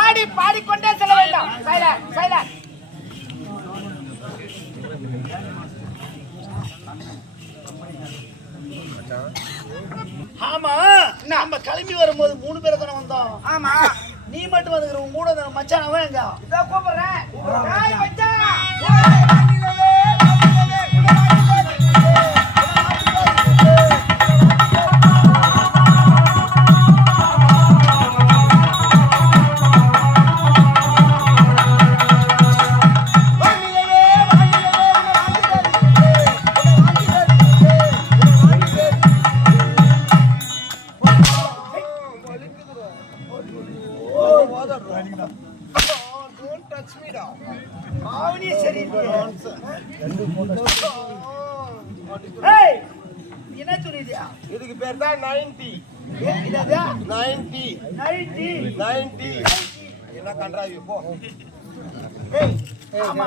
ஆடி பாடிக்கொண்டே செல்ல வேண்டும். ஆமா, நம்ம கிளம்பி வரும்போது 3 பேரை தானே வந்தோம். ஆமா, நீ மட்டும் வந்துக்கிற உன் கூட மச்சான் அவன் எங்க? இதோ கூப்பிடுறேன். இதுக்கு பேர் தான் 90 என்ன கன்றாவி போ. ஆமா,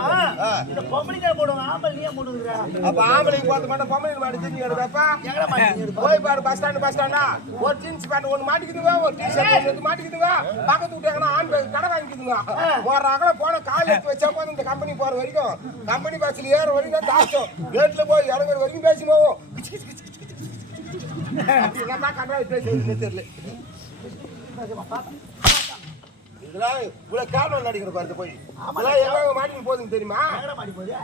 இந்த பொம்பளைங்க போடுவாங்க, ஆம்பளை நீயே போடுங்கற. அப்ப ஆம்பளைக்கு போட மாட்டே, பொம்பளைக்கு மாட்டி தண்ணி எடுறப்பா. எங்கடா மாட்டி? போய் பாரு பஸ் ஸ்டாண்டா. ஒரு ஜீன்ஸ் பேண்ட் ஒன்னு மாட்டிக்குதுங்க, ஒரு டி-ஷர்ட் ஒன்னு மாட்டிக்குதுங்க. பக்கத்து விட்டாங்கன்னா ஆன் கடை வாங்கிக்குதுங்க. போற அகல போன கால் எடுத்து வச்சா போதும். இந்த கம்பெனி போற வரைக்கும் கம்பெனி பஸ்ல ஏற வரைக்கும் தாச்சோம். கேட்ல போய் இறங்குற வரைக்கும் பேசிமோவோம். அப்படின்னா கன்றாவி பேசுறது தெரியல. இதெல்லாம் இவ்வளவு கேவலம் நடிக்கிற பாருங்க. போய் அதெல்லாம் எல்லாம் மாட்டின்னு போதுங்க தெரியுமா?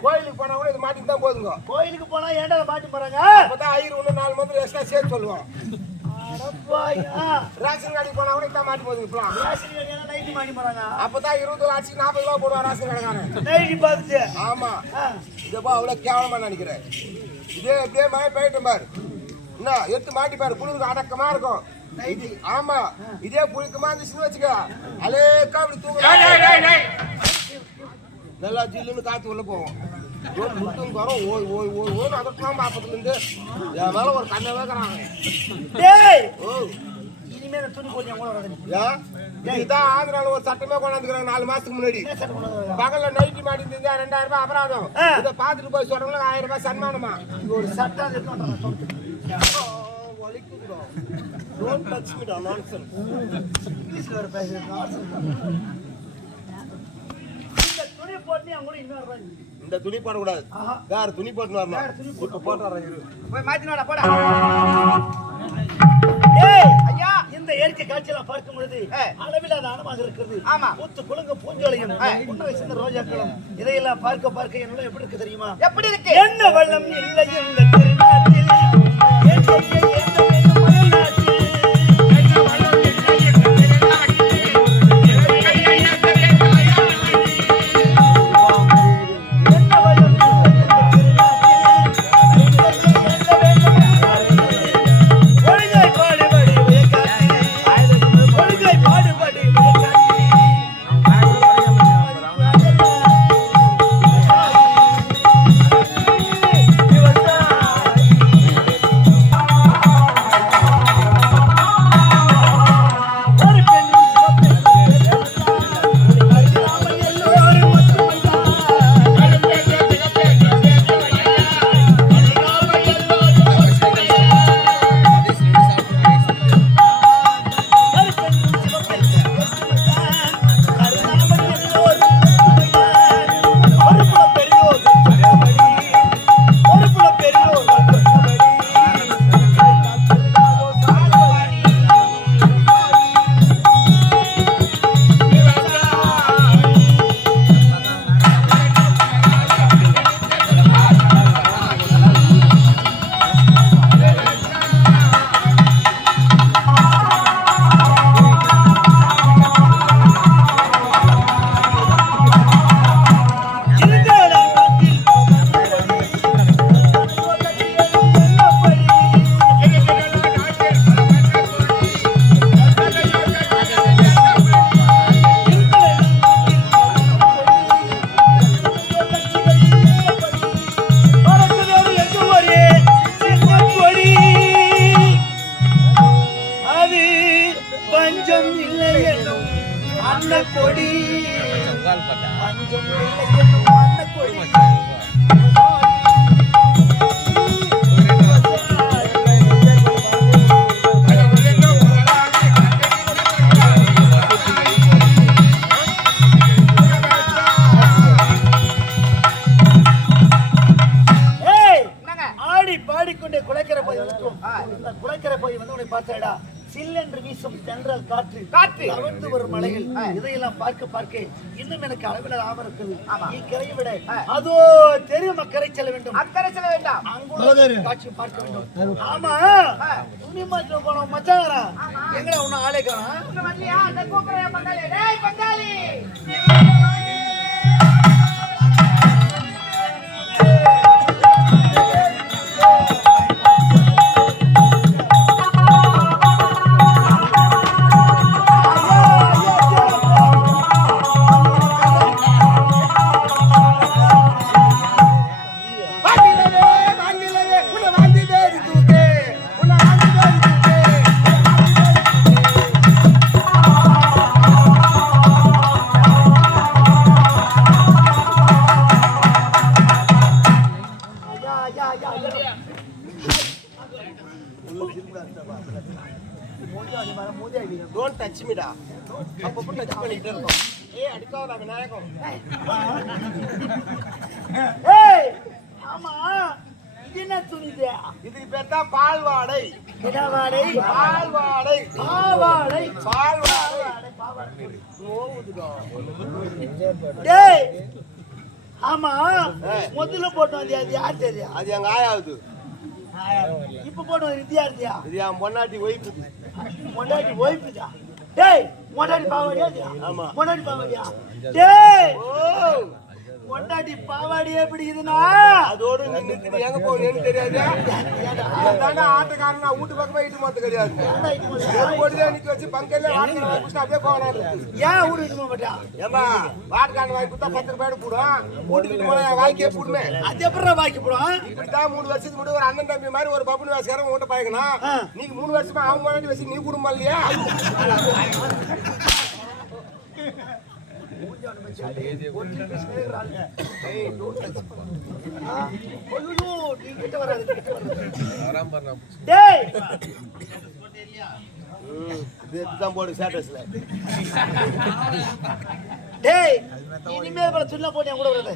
கோயிலுக்கு போனா கூட இது மாட்டின்னு தான் போதுங்க. கோயிலுக்கு போனா ஏன்டா மாட்டி போறாங்க? அப்பதான் ஐயர் ஒண்ணு 4 மந்திரம் எக்ஸ்ட்ரா சேர்த்து சொல்லுவோம். ரேஷன் கடைக்கு போனா கூட இதான் மாட்டி போதுங்க. இப்பலாம் ரேஷன் கடையில நைட்டி மாட்டி போறாங்க. அப்பதான் 20 லட்சம் 40 ரூபா போடுவான் ரேஷன் கடைக்காரன் நைட்டி பார்த்து. ஆமா, இதப்பா அவ்வளவு கேவலமா நினைக்கிறேன். இதே இப்படியே மழை பெய்யட்டும் பாரு, என்ன எடுத்து மாட்டி பாரு, குளிருக்கு அடக்கமா இருக்கும். ஆமா, இதே புழுக்கமா இருந்துச்சுன்னு வச்சுக்க, அலேக்கா அப்படி தூங்க நல்லா ஜில்லுன்னு காத்து உள்ள போவோம். முட்டும் வரும் ஓய் ஓய் ஓய் ஓய் அதற்கெல்லாம் பாப்பதுல இருந்து என் மேல ஒரு கண்ணை வைக்கிறாங்க. இனிமே துணி போட்டு இதுதான் ஆந்திரால ஒரு சட்டமே கொண்டாந்துக்கிறாங்க 4 மாசத்துக்கு முன்னாடி. பகல்ல நைட்டி மாட்டி இருந்தா 2000 ரூபாய் அபராதம். இதை பார்த்துட்டு போய் சொல்றவங்களுக்கு 1000 ரூபாய் சன்மானமா. ஒரு சட்டம் Don't touch me, nonsense. இங்கிலீஷ்ல ஒரு பேசுறது. இந்த துணி போட்டு அவங்க இன்னொரு இந்த துணி போட கூடாது, வேற துணி போட்டு வரணும். இப்ப போட்டு வரேன், போய் மாத்தினோட போடா. ஐயா, இந்த இயற்கை காட்சியெல்லாம் பார்க்கும் பொழுது அளவில்லாத ஆனமாக இருக்கிறது. ஆமா, பூத்து குலுங்க பூஞ்சோலையும் புன்னகை சிந்த ரோஜாக்களும் இதையெல்லாம் பார்க்க பார்க்க என்னெல்லாம் எப்படி இருக்கு தெரியுமா? எப்படி இருக்கு? என்ன வள்ளம் இல்லை இந்த திருநாட்டில், சில்லென்று வீசும் தென்றல் காற்று கவர்ந்து வரும் மலைகள் இதையெல்லாம் பார்க்க பார்க்க இன்னும் எனக்கு அளவில் லாபம் இருக்குது. இக்கரையை விட அதோ தெரியும் அக்கறை செல்ல வேண்டும். அக்கறை செல்ல வேண்டாம். அங்குள்ள காட்சி பார்க்க வேண்டும். ஆமா துணிமாற்ற போனோம் மச்சாங்கரா எங்கடா உன்ன ஆளே காணோம். வரலையா? அந்த கூப்பிடுற பங்காளி. டேய் பங்காளி. Don't touch me da. அப்ப போய் டச் பண்ணிட்டே இருக்கோம். அடிக்காத விநாயகம். ஏய் ஆமா இது என்ன துணிது? இதுக்கு பேர் தான் பால்வாடை. என்ன வாடை? பால்வாடை. பாவாடை. பால்வாடை. ஓவுதுடா. டேய் ஆமா முதல்ல போட்டு வந்தியா? அது யார் தெரியா? அது எங்க ஆயாவுது. இப்ப போட்டு வந்து இது யார் தெரியா? இது என் பொண்டாட்டி ஒய்ஃபுது. பொண்டாட்டி ஒய்ஃபுதா? டேய் பொண்டாட்டி பாவாடியா? ஆமா. பொண்டாட்டி பாவாடியா? டேய் ஓ பொண்டாட்டி பாவாடியே பிடிக்குதுன்னா அதோடு நின்னுட்டு எங்க போகணும்னு தெரியாது. அதான ஆட்டக்காரன் நான் வீட்டு பக்கமா இட்டு மொத்த கிடையாது. போடுதே நிக்க வச்சு பங்கல்ல வாட்டக்காரன் வாங்கி குடிச்சு அப்படியே போகணும். ஏன் ஊடு இட்டுமா மாட்டா? ஏமா வாட்டக்காரன் வாங்கி கொடுத்தா 10 ரூபாய் போடும். வீட்டுக்கிட்டு போனா வாங்கியே போடுமே. அது எப்பறம் வாங்கி போடும்? இப்படிதான் 3 வருஷத்துக்கு முன்னாடி ஒரு அண்ணன் தம்பி மாதிரி ஒரு பப்புனு வாசிக்காரன் உங்கள்கிட்ட பாய்க்கணும். நீங்க 3 வருஷமா அவங்க முன்னாடி வச்சு நீ குடும்பம் இல்லையா? போடு ஸ்டேட்டஸ்ல. டேய் இனிமேல் பல துண்ண போனியா கூட வருது.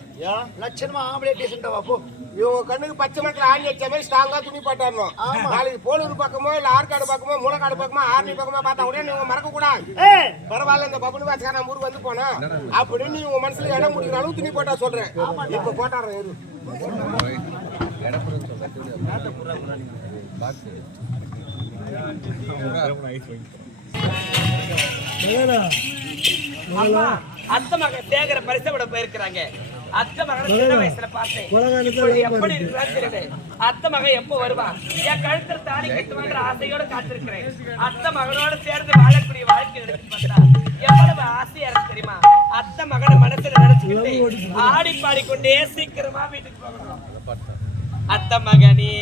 லட்சணமா ஆம்பளை டீசெண்டா வா போ. இவங்க கண்ணுக்கு பச்சை மட்டல ஆணி வச்ச மாதிரி ஸ்ட்ராங்கா துணி போட்டாரணும். நாளைக்கு போலூர் பக்கமோ இல்ல ஆற்காடு பக்கமோ முளக்காடு பக்கமோ ஆர்மி பக்கமோ பார்த்தா உடனே நீங்க மறக்க கூடாது. பரவாயில்ல இந்த பப்புனு வாசிக்கார நம்ம ஊருக்கு வந்து போனா அப்படின்னு உங்க மனசுல இடம் முடிக்கிற அளவு துணி போட்டா சொல்றேன். இப்ப போட்டாடுறேன் இரு. அத்தை மகன் சேகர பரிசை விட போயிருக்கிறாங்க. அத்தை மகன் சின்ன வயசுல பார்த்தேன். எப்படி இருக்கிறான்னு அத்தை மகன் எப்போ வருவான்? என் கழுத்துல தாடி கட்டுவான்ற ஆசையோட காத்திருக்கிறேன். அத்தை மகனோட சேர்ந்து வாழக்கூடிய வாழ்க்கை எடுத்து பார்த்தா எவ்வளவு ஆசையா இருக்கு தெரியுமா? அத்தை மகனை மனசுல நினைச்சுக்கிட்டு ஆடி பாடிக்கொண்டே சீக்கிரமா வீட்டுக்கு போகணும். அத்தை மகனே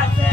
ஆசை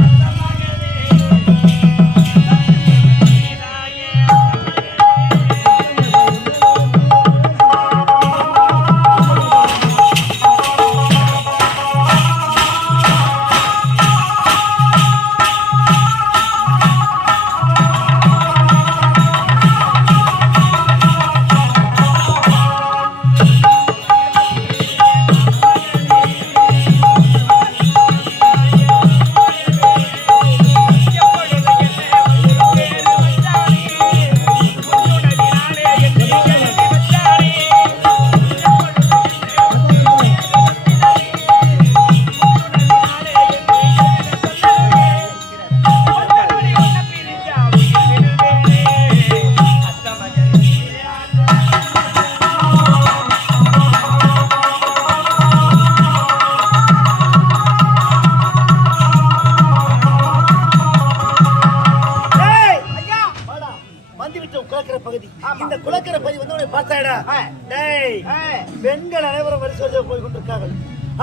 பெண்கள் அனைவரும் வரிசையில் போய் கொண்டிருக்கார்கள்.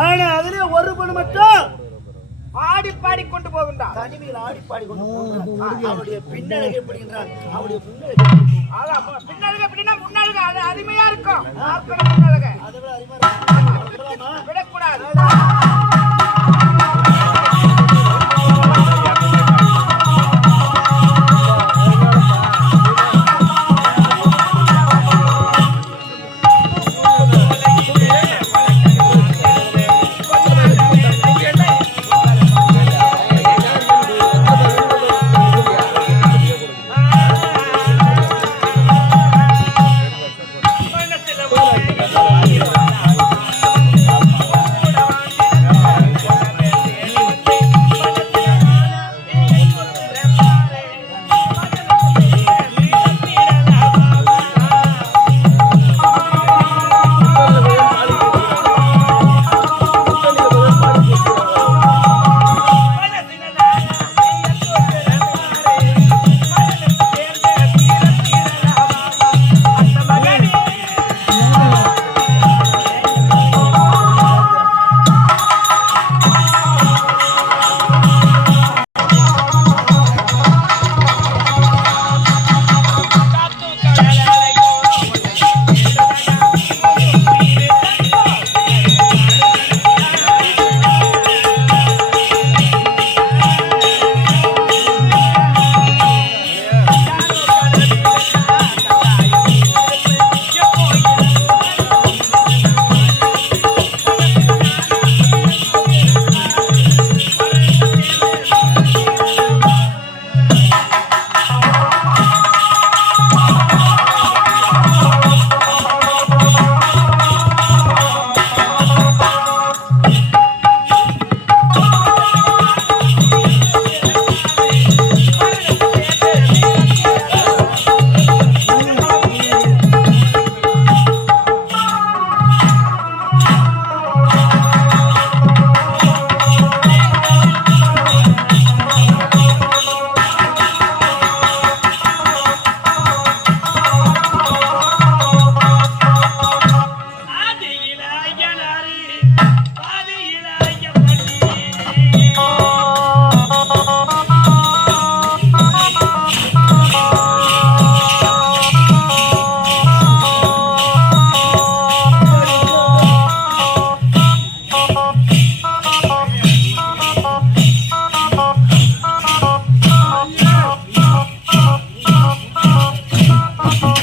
ஆனா அதுல ஒரு பெண் மட்டும் ஆடி பாடி கொண்டு போகின்றார். தனிமையில் ஆடி பாடி கொண்டு போகின்றார். அவருடைய பின்னழகு எப்படி என்றால் அவருடைய பின்னழகு எப்படின்னா முன்னழகு அது அருமையா இருக்கும். பின்னழகு அதை விட அருமையா விடக்கூடாது. Thank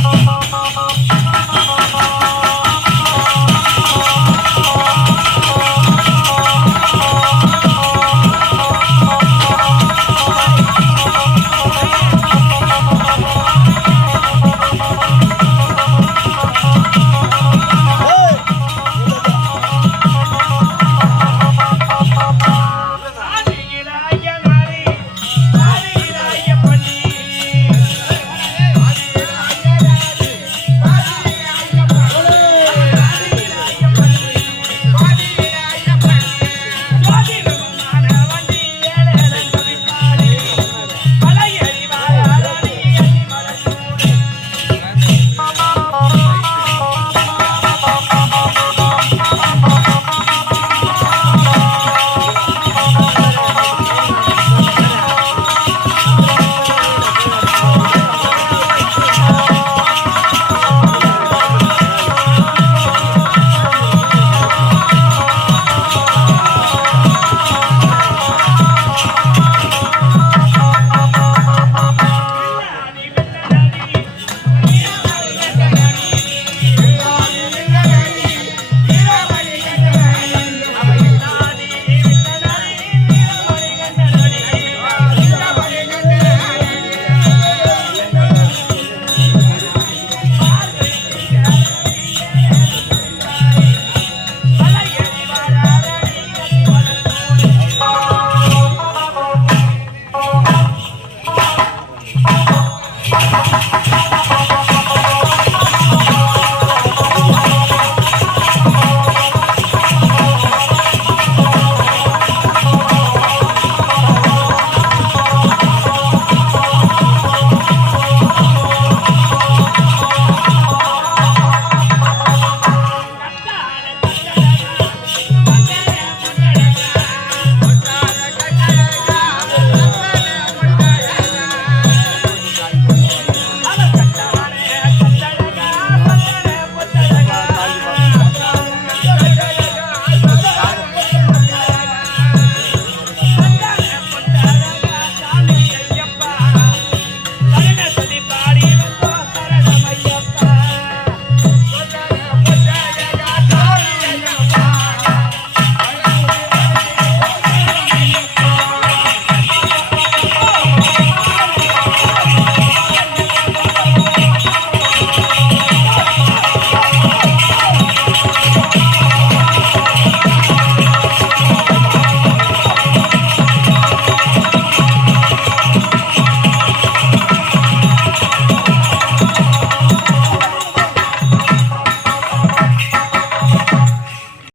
you.